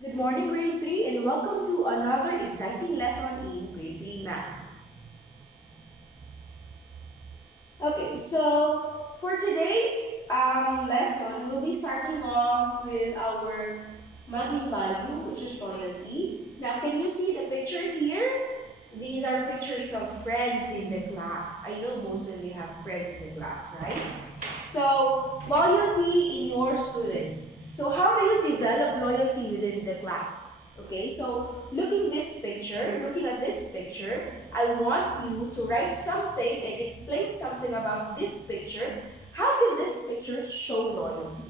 Good morning, grade 3, and welcome to another exciting lesson in grade 3 math. Okay, so for today's lesson, we'll be starting off with our monthly value, which is loyalty. Now, can you see the picture here? These are pictures of friends in the class. I know most of you have friends in the class, right? So, loyalty in your students. So, how do you develop loyalty within the class? Okay, so looking at this picture, I want you to write something and explain something about this picture. How can this picture show loyalty?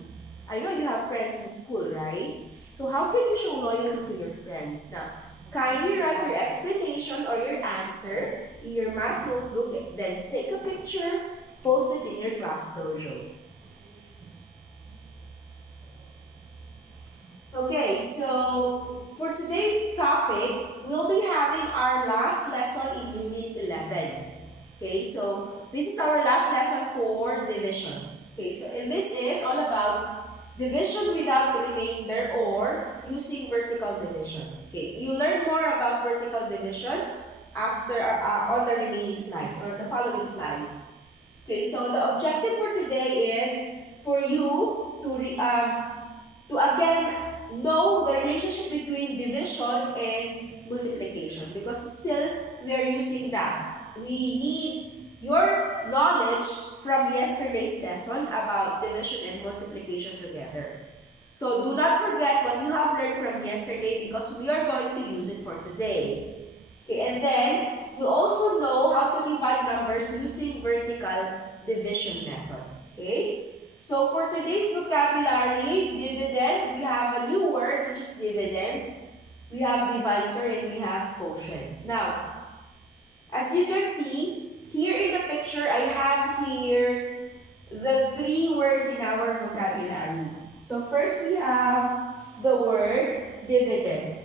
I know you have friends in school, right? So how can you show loyalty to your friends? Now, kindly write your explanation or your answer in your math notebook, then take a picture, post it in your class dojo. Okay, so for today's topic, we'll be having our last lesson in Unit 11. Okay, so this is our last lesson for division. Okay, so and this is all about division without the remainder or using vertical division. Okay, you learn more about vertical division after on the remaining slides or the following slides. Okay, so the objective for today is for you to again know the relationship between division and multiplication because still we are using that. We need your knowledge from yesterday's lesson about division and multiplication together. So do not forget what you have learned from yesterday because we are going to use it for today. Okay, and then you also know how to divide numbers using vertical division method. Okay? So for today's vocabulary, dividend, we have a new word which is dividend. We have divisor and we have quotient. Now, as you can see, here in the picture, I have here the three words in our vocabulary. So first we have the word dividend.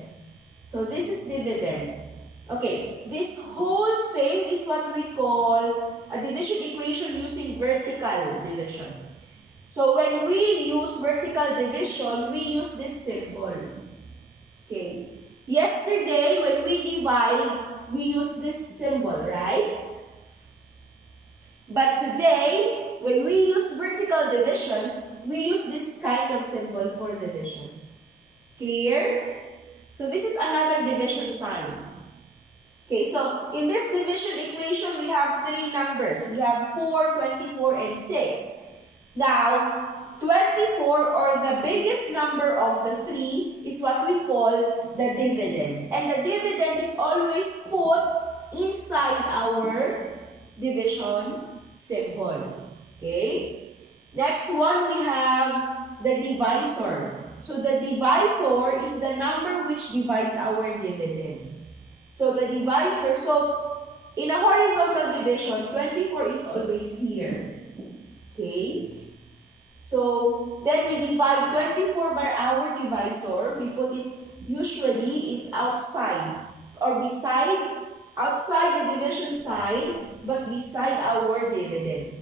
So this is dividend. Okay, this whole thing is what we call a division equation using vertical division. So when we use vertical division, we use this symbol. Okay. Yesterday, when we divide, we use this symbol, right? But today, when we use vertical division, we use this kind of symbol for division. Clear? So this is another division sign. Okay, so in this division equation, we have three numbers. We have 4, 24, and 6. Now, 24 or the biggest number of the three is what we call the dividend. And the dividend is always put inside our division symbol. Okay? Next one we have the divisor. So the divisor is the number which divides our dividend. So the divisor, so in a horizontal division, 24 is always here. Okay? So then we divide 24 by our divisor. We put it, usually it's outside or outside the division sign, but beside our dividend.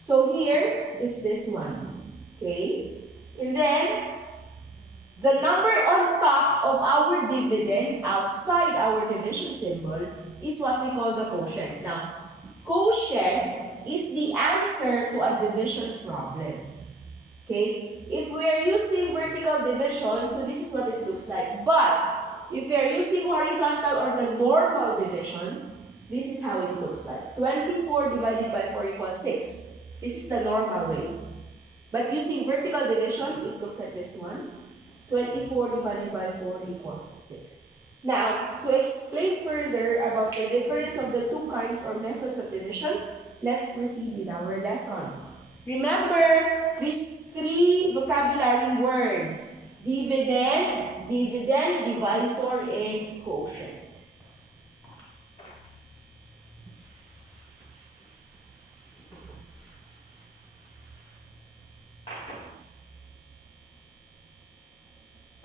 So here, it's this one. Okay? And then, the number on top of our dividend, outside our division symbol, is what we call the quotient. Now, quotient is the answer to a division problem. Okay? If we are using vertical division, so this is what it looks like. But, if we are using horizontal or the normal division, this is how it looks like. 24 divided by 4 equals 6. This is the normal way. But using vertical division, it looks like this one. 24 divided by 4 equals 6. Now, to explain further about the difference of the two kinds or methods of division, let's proceed with our lesson. Remember these three vocabulary words: dividend, divisor, and quotient.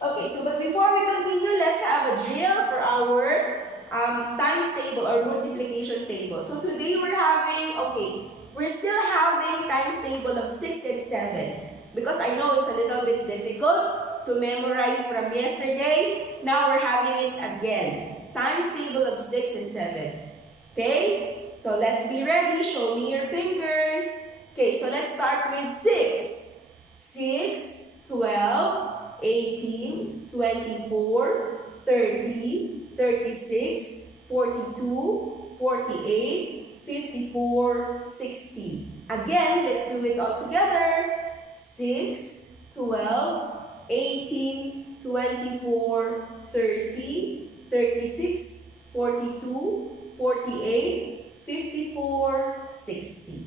Okay, so but before we continue, let's have a drill for our times table or multiplication table. So today we're still having times table of 6 and 7 because I know it's a little bit difficult to memorize from yesterday. Now we're having it again. Times table of 6 and 7. Okay? So let's be ready. Show me your fingers. Okay, so let's start with 6. 6, 12, 18, 24, 30, 36, 42, 48, 54, 60. Again, let's do it all together. 6, 12, 18, 24, 30, 36, 42, 48, 54, 60.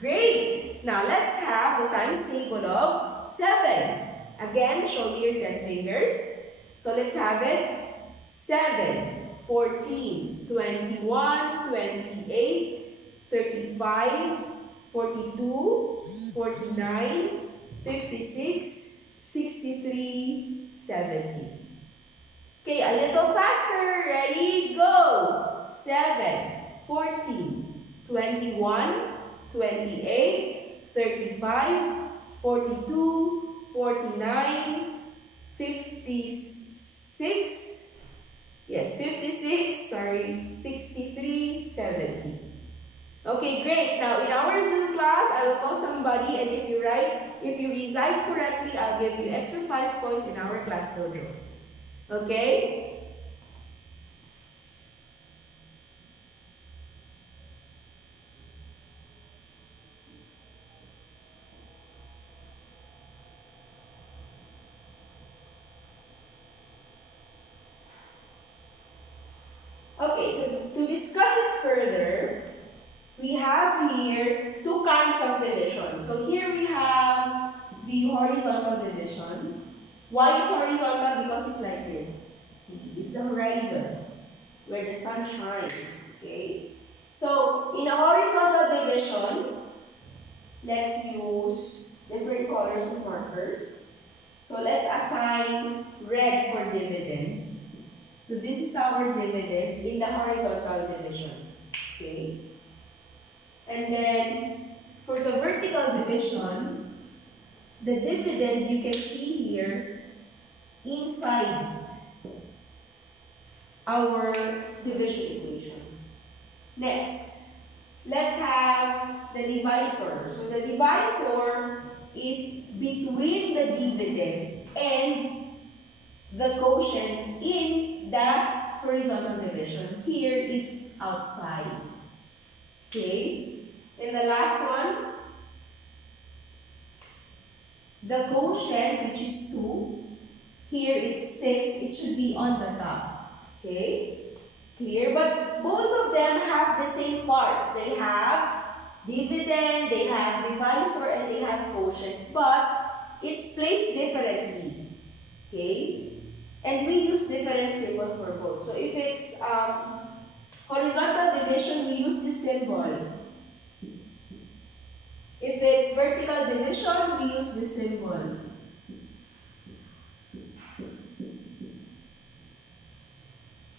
Great! Now let's have the times table of 7. Again, show me your 10 fingers. So let's have it. 7, 14, 21, 28, 35, 42, 49, 56, 63, 70. Okay, a little faster. Ready? Go! 7, 14, 21, 28, 35, 42, 49, 56, yes, 56, sorry, 63, 70. Okay, great. Now, in our Zoom class, I will call somebody, and if you recite correctly, I'll give you extra 5 points in our class dojo. Okay? Okay, so to discuss it further, we have here two kinds of division. So here we have the horizontal division. Why it's horizontal? Because it's like this. See, it's the horizon where the sun shines. Okay? So in a horizontal division, let's use different colors of markers. So let's assign red for dividend. So this is our dividend in the horizontal division. Okay? And then for the vertical division, the dividend you can see here inside our division equation. Next, let's have the divisor. So the divisor is between the dividend and the quotient in the horizontal division. Here it's outside. Okay? And the last one, the quotient, which is 2. Here it's 6. It should be on the top. Okay? Clear? But both of them have the same parts. They have dividend, they have divisor, and they have quotient. But it's placed differently. Okay? And we use different symbol for both. So if it's horizontal division, we use this symbol. If it's vertical division, we use this symbol.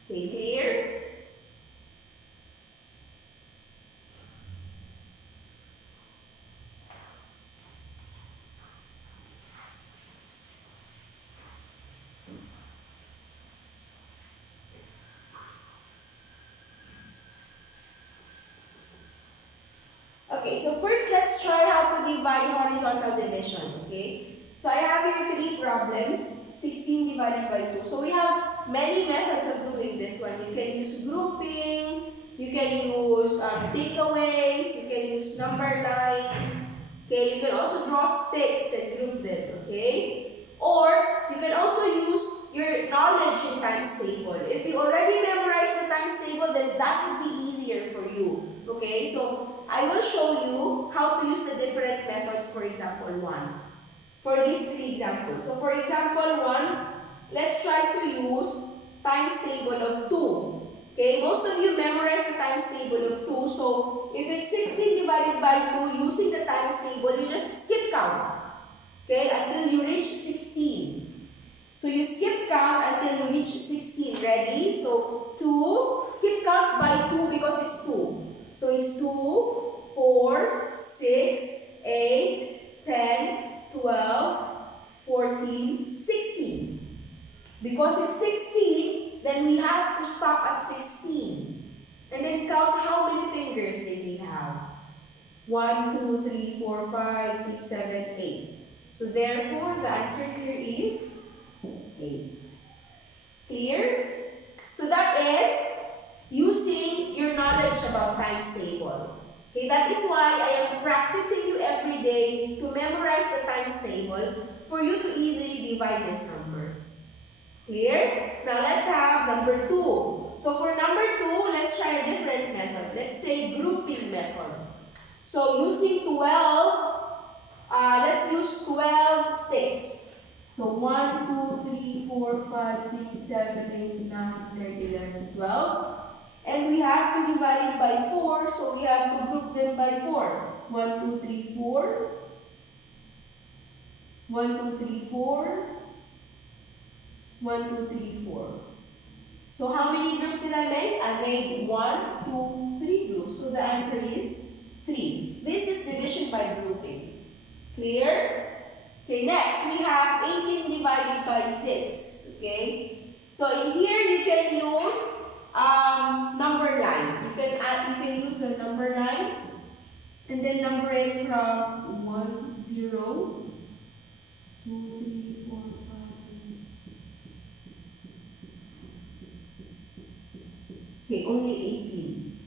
Okay, clear? Okay, so first let's try how to divide horizontal division, okay? So I have here 3 problems, 16 divided by 2. So we have many methods of doing this one. You can use grouping, you can use takeaways, you can use number lines, okay? You can also draw sticks and group them, okay? Or you can also use your knowledge in times table. If you already memorized the times table, then that would be easier for you, okay? So I will show you how to use the different methods for example 1. For these 3 examples. So for example 1, let's try to use times table of 2. Okay, most of you memorize the times table of 2. So if it's 16 divided by 2, using the times table, you just skip count. Okay, until you reach 16. So you skip count until you reach 16. Ready? So 2, skip count by 2 because it's 2. So it's 2, 4, 6, 8, 10, 12, 14, 16. Because it's 16, then we have to stop at 16. And then count how many fingers did we have. 1, 2, 3, 4, 5, 6, 7, 8. So therefore, the answer here is 8. Clear? So that is using your knowledge about times table. Okay, that is why I am practicing you every day to memorize the times table for you to easily divide these numbers. Clear? Now let's have number 2. So for number 2, let's try a different method. Let's say grouping method. So using 12, let's use 12 sticks. So 1, 2, 3, 4, 5, 6, 7, 8, 9, 10, 11, 12. And we have to divide it by 4, so we have to group them by 4. 1, 2, 3, 4. 1, 2, 3, 4. 1, 2, 3, 4. So how many groups did I make? I made 1, 2, 3 groups. So the answer is 3. This is division by grouping. Clear? Okay, next we have 18 divided by 6. Okay? So in here you can use number line. You can use a number line and then number it from 1, 0, 2, 3, 4, 5, 6. Okay, only 18.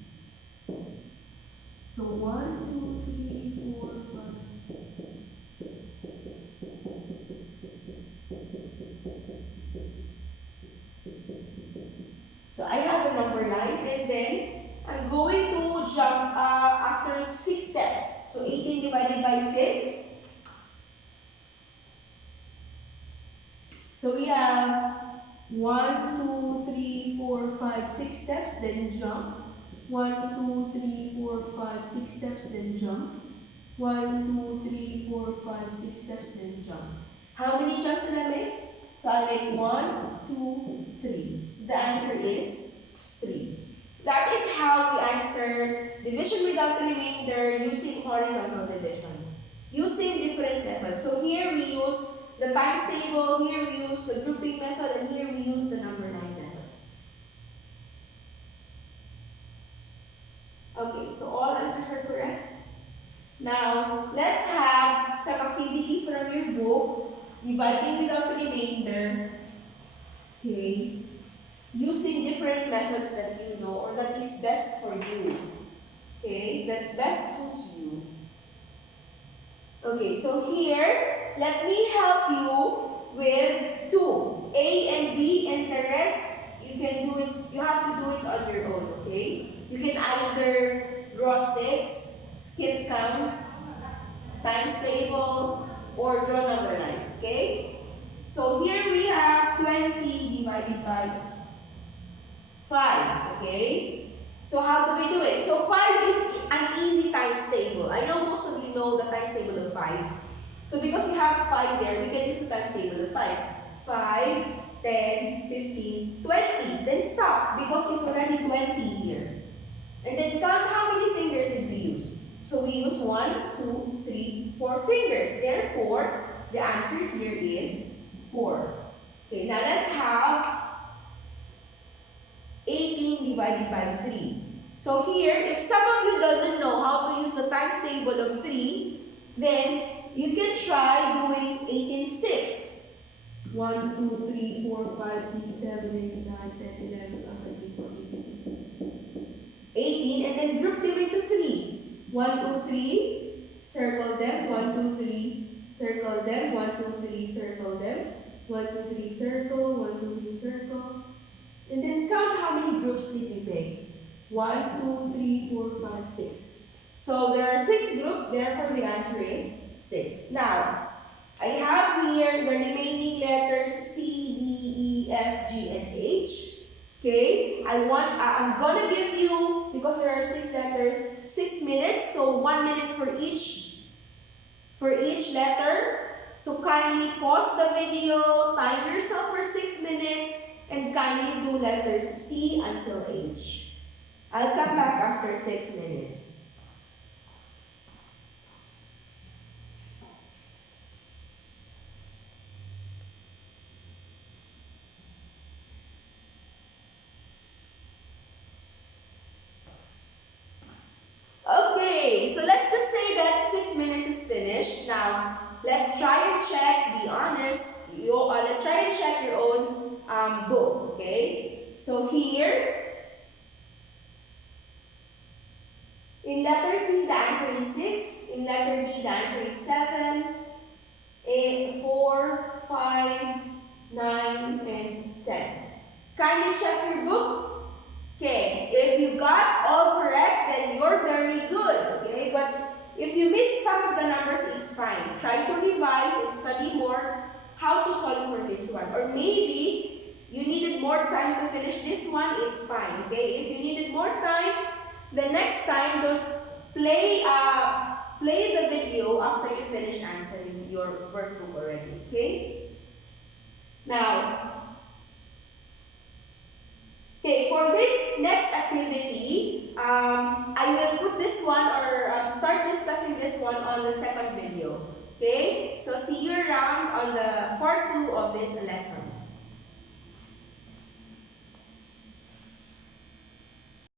So 1, 2, 3, 4, 5. So I have a number line and then I'm going to jump after 6 steps. So 18 divided by 6. So we have 1, 2, 3, 4, 5, 6 steps, then jump. 1, 2, 3, 4, 5, 6 steps, then jump. 1, 2, 3, 4, 5, 6 steps, then jump. How many jumps did I make? So I make 1, 2, 3. So the answer is 3. That is how we answer division without remainder using horizontal division. Using different methods. So here we use the times table, here we use the grouping method, and here we use the number line method. Okay, so all answers are correct. Now, let's have some activity from your book. Dividing without remainder. Okay. Using different methods that you know or that is best for you. Okay, that best suits you. Okay, so here, let me help you with 2. A and B, and the rest, you can do it, you have to do it on your own, okay? You can either draw sticks, skip counts, times table, or draw number lines, okay? So here we have 20 divided by 5, okay? So how do we do it? So 5 is an easy times table. I know most of you know the times table of 5. So because we have 5 there, we can use the times table of 5. 5, 10, 15, 20. Then stop because it's already 20 here. And then count how many fingers did we use. So we use 1, 2, 3, 4 fingers. Therefore, the answer here is 4. Okay, now let's have 18 divided by 3. So here, if some of you doesn't know how to use the times table of 3, then you can try doing 18 sticks. 1, 2, 3, 4, 5, 6, 7, 8, 9, 10, 11, 12, 13, 14, 15, 18, and then group them into 3. 1, 2, 3, circle them. 1, 2, 3, circle them. 1, 2, 3, circle them. 1, 2, 3, circle. 1, 2, 3, circle. And then count how many groups did we make. 1, 2, 3, 4, 5, 6. So there are 6 groups, therefore the answer is 6. Now, I have here the remaining letters C, D, E, F, G, and H. Okay, I'm gonna give you, because there are 6 letters, 6 minutes. So 1 minute for each letter. So kindly pause the video, time yourself for 6 minutes, and kindly do letters C until H. I'll come back after 6 minutes. finished. Now, let's try and check, be honest, let's try and check your own book, okay? So here, in letter C, the answer is 6. In letter B, the answer is 7, 8, 4, 5, 9, and 10. Kindly check your book. Okay, if you got all correct, then you're very good, okay? But if you missed some of the numbers, it's fine. Try to revise and study more how to solve for this one. Or maybe you needed more time to finish this one, it's fine, okay? If you needed more time, the next time, don't play the video after you finish answering your workbook already, okay? Now, okay, for this next activity, I will put this one or start discussing this one on the second video. Okay? So see you around on the part 2 of this lesson.